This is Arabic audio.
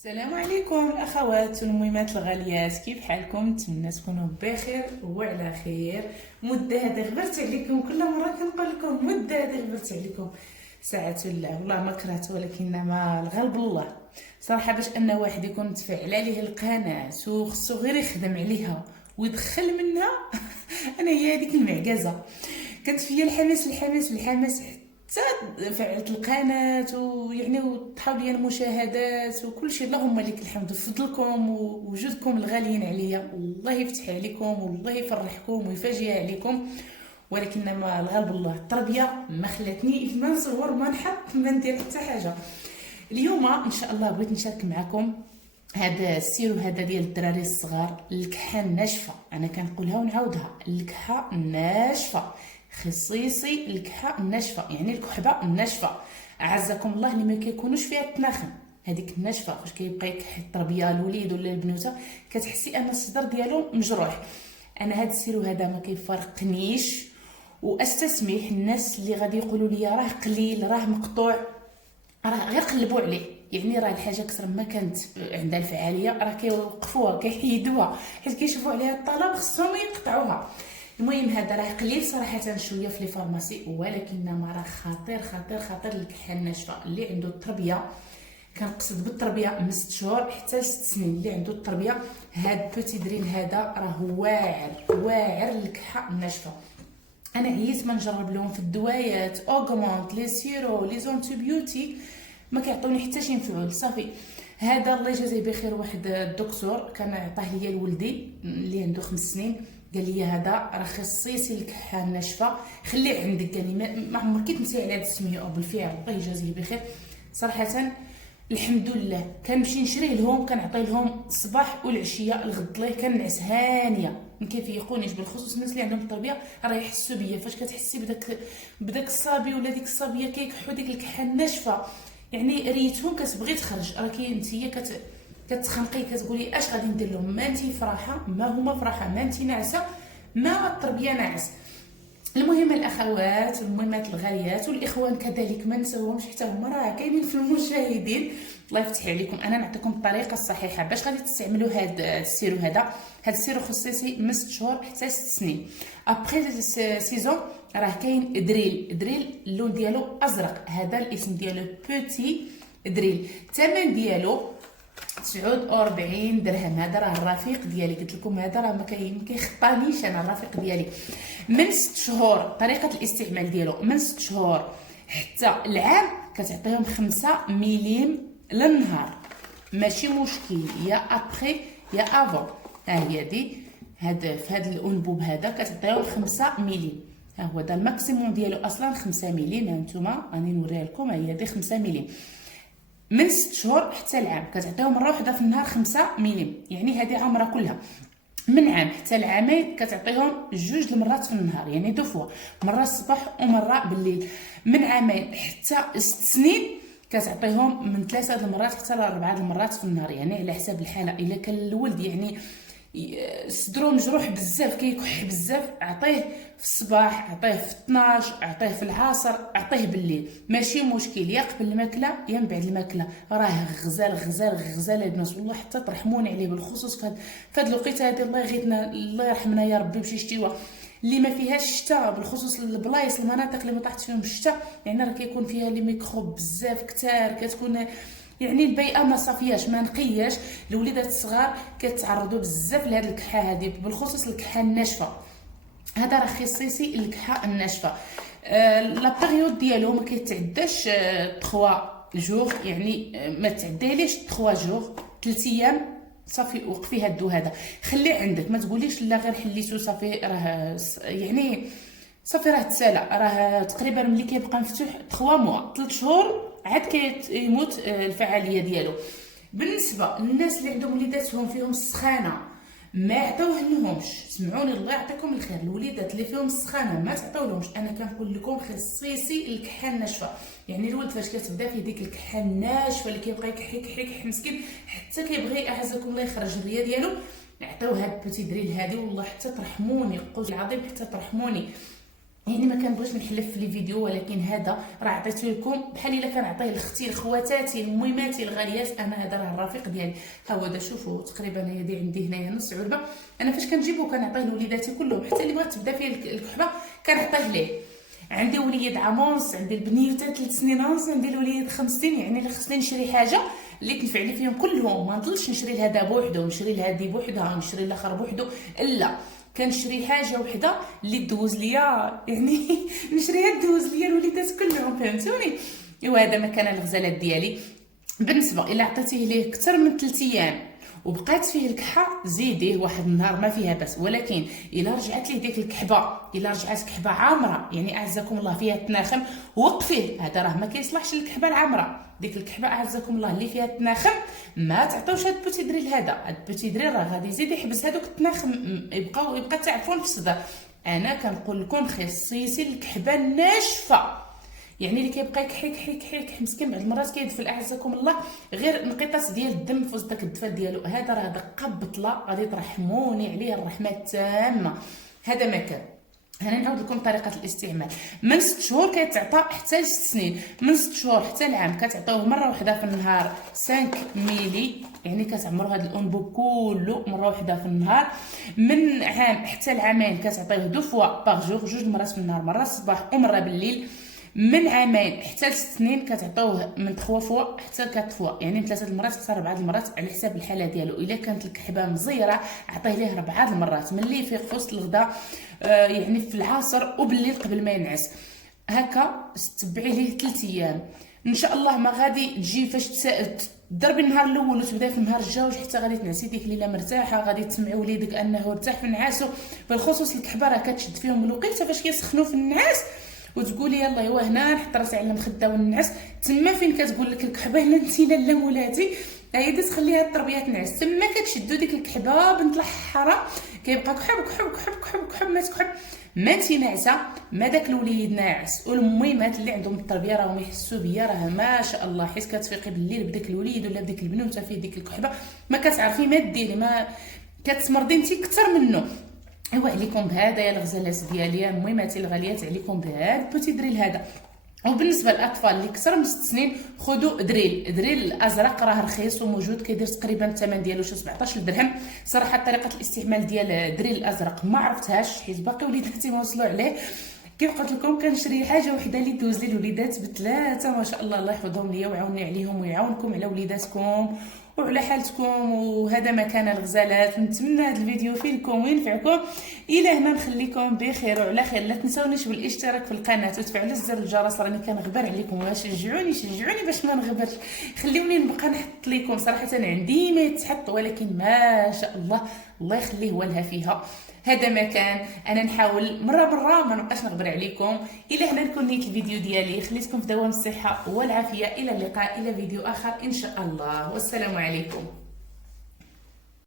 السلام عليكم الاخوات والمهمات الغاليات، كيف حالكم؟ نتمنى تكونوا بخير وعلى خير. مده هذه غبرت عليكم، كل مره كنقول لكم مده هذه غبرت عليكم. ساعه الله والله ما كرهت، ولكنما الغالب الله. صراحه باش ان واحد يكون متفعل عليه القناه وخصو غير يخدم عليها ويدخل منها انا هي هذيك المعكزه. كانت فيا الحماس حتى فعلت القناه ويعني وتحاول لي المشاهدات وكل شيء. اللهم لك الحمد بفضلكم ووجودكم الغاليين عليا. الله يفتح عليكم والله يفرحكم ويفاجئ عليكم، ولكنما الغالب الله. التربيه ما خلاتني ما نصور ما نحط ما ندير حتى حاجه. اليوم ان شاء الله بغيت نشارك معكم هذا السيرو هذا ديال الدراري الصغار. الكحه الناشفه، انا كنقولها ونعاودها، الكحه الناشفه خصيصي. الكحه الناشفه يعني الكحبه الناشفه، اعزكم الله، اللي ما كيكونوش فيها التناخن. هذيك الناشفه فاش كيبقى يكح التربيه الوليد ولا البنوته كتحسي ان الصدر ديالو مجروح. انا هذا السيرو هذا ما كيفارقنيش، واستسمح الناس اللي غادي يقولوا لي راه قليل راه مقطوع، راه غير قلبوا عليه. يعني راه الحاجه كثر ما كانت عندها الفعاليه راه كيوقفوها كيحيدوها، حيت كيشوفوا عليها الطلب خصهم يقطعوها. المهم هذا راه قليل صراحه شويه في لي فارماسي، ولكنما راه خطير خطير خطير. الكحه الناشفه اللي عنده التربيه، كنقصد بالتربيه من 6 شهور حتى ل 6 سنين، اللي عنده التربيه هاد بوتي درين هذا راه واعر الكحه الناشفه. انا عييت ما نجرب لهم في الدوايات اوغمونت لي سيرو لي زونتيبيوتي، ما كيعطوني حتى شي مفعول. صافي هذا الله يجازيه بخير، واحد الدكتور كان عطاه ليا لولدي اللي عنده 5 سنين، قال لي هذا راه خصيصي الكحه الناشفه، خليه عندك. قال لي ما عمرك تنسي على هذا السميه، وبالفعل الله يجازيه بخير صراحه. الحمد لله كنمشي نشريه لهم، كنعطي لهم الصباح والعشيه، الغد ليه كنعس هانيه ما كيفيقونيش. بالخصوص الناس اللي عندهم التربيه راه يحسوا بيا. فاش كتحسي بداك الصبي ولا ديك الصبيه كيكحوا ديك الكحه الناشفه، يعني ريتهم كتبغي تخرج، راكي نتيا كتخنقي كتقولي اش غادي ندير لهم؟ ما انتي فرحه ما هما فرحه، ما انتي ناعسه ما التربيه ناعس. المهم الاخوات والمهمات الغاليات والاخوان كذلك ما نساوهمش حتى هما راه كاينين في المشاهدين. الله يفتح عليكم. انا نعطيكم الطريقه الصحيحه باش غادي تستعملوا هذا السيرو هذا السيرو خصيصي من 6 شهور حتى 6 سنين. ابري سيزون راه كاين دريل اللون ديالو ازرق، هذا الاسم ديالو بوتي دريل. الثمن ديالو 49 درهم. هذا راه الرفيق ديالي، قلت لكم هذا راه ما كيخطانيش، انا الرفيق ديالي. من 6 شهور طريقه الاستعمال ديالو من 6 شهور حتى العام كتعطيهم 5 مليم للنهار، ماشي مشكل، يا ابري يا افون. ها هي دي هذا في هذا الانبوب هذا كتعطيهم 5 مليم. ها هو دا الماكسيموم ديالو اصلا 5 مليم. ها نتوما راني نوريها لكم، هي دي 5 مليم. من 6 شهور حتى العام كتعطيهم مره واحده في النهار 5 مليم، يعني هذه عمره كلها. من عام حتى العامين كتعطيهم 2 المرات في النهار، يعني 2 فوا، مره الصباح ومره بالليل. من عامين حتى 6 سنين كتعطيهم من 3 المرات حتى ل 4 المرات في النهار، يعني على حساب الحاله. الا كان الولد يعني صدرو مجروح بزاف كيكح بزاف، عطيه في الصباح، عطيه في 12، عطيه في العصر، عطيه بالليل، ماشي مشكل، يا قبل الماكله يا من بعد الماكله. راه غزال البنات، والله حتى ترحموني عليه بالخصوص في هاد الوقيته هادي. الله يغيثنا الله يرحمنا يا ربي بشي شتيوه اللي ما فيهاش الشتاء، بالخصوص البلايص المناطق اللي ما طاحت فيهم الشتاء، يعني راه كيكون فيها لي ميكروب بزاف كتار، كتكون يعني البيئه ما صافياش ما نقياش. الوليدات الصغار كيتعرضوا بزاف لهاد الكحه هذه، بالخصوص الكحه الناشفه. هذا راه خصيصي الكحه الناشفه. لا بيريود ديالو ما كيتعداش 3 جوغ، يعني ما تعداليش 3 جوغ، 3 ايام صافي وقفي هادو. هذا خليه عندك، ما تقوليش لا غير حليتو صافي راه يعني صافي راه تسالى. راه تقريبا ملي كيبقى مفتوح 3 موا 3 شهور عاد كيموت الفعاليه ديالو. بالنسبه للناس اللي عندهم وليداتهم فيهم السخانه ما يعطيوه لهمش، سمعوني الله يعطيكم الخير، الوليدات اللي فيهم السخانه ما تعطيولهمش. انا كنقول لكم خصيصي الكحه الناشفه، يعني الولد فاش كتبدا فيه ديك الكحه الناشفه اللي كيبقى يكح مسكين حتى كيبغي اعزكم الله يخرج الريه ديالو، نعطيوه هاد بوتي دريل هادي. والله حتى ترحموني، قلت العظيم حتى ترحموني. يعني ما كنبغيش نحلف في لي فيديو، ولكن هذا راه عطيته لكم بحال الا كنعطيه لاختي لخواتاتي المهماتي الغاليات. انا هذا راه الرفيق ديالي. ها هو دا شوفوا تقريبا هادي عندي هنايا نص علبه. انا فاش كنجيبو كنعطيه لوليداتي كلهم، حتى اللي بغات تبدا فيه الكحبه كنعطيه ليه. عندي وليد عام ونص، عندي البنيوته 3 سنين ونص، عندي الوليد 5 سنين. يعني الا خصني نشري حاجه اللي تنفع لي فيهم كلهم، ما نضلش نشري لهذا بوحده ونشري لهادي بوحدها ونشري الاخر بوحدو، لا كنشري حاجه وحده اللي دوز ليا، يعني نشريها دوز ليا الوليدات كلهم، فهمتوني؟ ايوا هذا مكان الغزالات ديالي. بالنسبه الا عطيتيه ليه اكثر من 3 ايام وبقات فيه الكحه زيديه واحد النهار ما فيها بس. ولكن الا رجعت ليه ديك الكحبه، الا رجعت كحبه عامره يعني اعزكم الله فيها التناخم، وقفيه. هذا راه ما كيصلحش للكحبه العامره. ديك الكحبه اعزكم الله اللي فيها التناخم ما تعطيوش هاد البوتيدريل. هذا البوتيدريل راه غادي يزيد يحبس هذوك التناخم، يبقى تعفن في الصدر. انا كنقول لكم خصيصي الكحبه الناشفه، يعني اللي كيبقى يكحي مسكين بعض المرات كيدفل اعزكم الله غير نقيطات ديال الدم في وسط داك الدفال ديالو. هذا راه دقه بطله غادي ترحموني عليه الرحمه التامه. هذا مكان. هنا نعاود لكم طريقه الاستعمال. من 6 شهور كيتعطى حتى ل 6 سنين، من 6 شهور حتى لعام كتعطيوه مره واحده في النهار 5 ميلي، يعني كتعمروا هذا الانبوب كله مره واحده في النهار. من عام حتى لعامين كتعطيوه 2 فوا باغ جور، 2 مرات في النهار، مره الصباح ومره بالليل. من عامين حتى ل 6 سنين كتعطيوه من 3 فوا حتى ل 4 فوا، يعني 3 المرات حتى 4 المرات على حساب الحاله ديالو. الا كانت الكحبه مزيره عطيه ليه 4 المرات، ملي يفيق في وسط الغداء يعني في العصر وبالليل قبل ما ينعس. هكا تتبعي ليه 3 ايام ان شاء الله. ما غادي تجي فاش تضربي النهار الاول وتبداي في النهار الجوج حتى غادي تنعسي ديك الليله مرتاحه، غادي تسمعي وليدك انه ارتاح في النعاسو. بالخصوص الكحبه راه كتشد فيهم الوقيته فاش كيسخنوا في النعاس، وتقولي يلا ايوا هنا نحط راسي على المخده وننعس. تما فين كتقول لك الكحبه هنا انت لاله مولاتي هايدي تخليها التربيه تنعس، تما كتشدوا ديك الكحبه بنت الحاره كيبقى كحب كحب كحب كحب كحب ما تكحب ما انت ناعسه ما داك الوليد ناعس. والمهمات اللي عندهم التربيه راهم يحسوا بيا راه ما شاء الله، حيت كتفيقي بالليل بداك الوليد ولا بديك البنوته فيه ديك الكحبه ما كتعرفي ما ديري، ما كتمرضي انت اكثر منه. ايوا عليكم بهذا يا الغزالات ديالي المهمات الغاليات، عليكم بهذا البوتيدريل هذا. وبالنسبه للاطفال اللي اكثر من 6 سنين خذوا دريل الازرق، راه رخيص وموجود، كيدير تقريبا الثمن ديالو شي 17 درهم. صراحه طريقه الاستعمال ديال دريل الازرق ما عرفتهاش حيت باقي وليداتي ما وصلوا عليه. كيف قلت لكم كنشري حاجه وحده اللي دوز لي الوليدات بثلاثه ما شاء الله، الله يحفظهم ليا ويعاوني عليهم ويعاونكم على وليداتكم وعلى حالتكم. وهذا مكان الغزالات، نتمنى هذا الفيديو يفيدكم وينفعكم. الى هنا نخليكم بخير وعلى خير. لا تنساونيش بالاشتراك في القناه وتفعلوا زر الجرس، راني كنغبر عليكم. شجعوني باش ما نغبرش، خليوني نبقى نحط لكم. صراحه عندي ما يتحط ولكن ما شاء الله الله يخليه والها فيها. هذا مكان انا نحاول مره ما نبقاش نغبر عليكم. الى هنا نكون نيت الفيديو ديالي، خليتكم في دوام الصحه والعافيه. الى اللقاء الى فيديو اخر ان شاء الله، والسلام عليكم.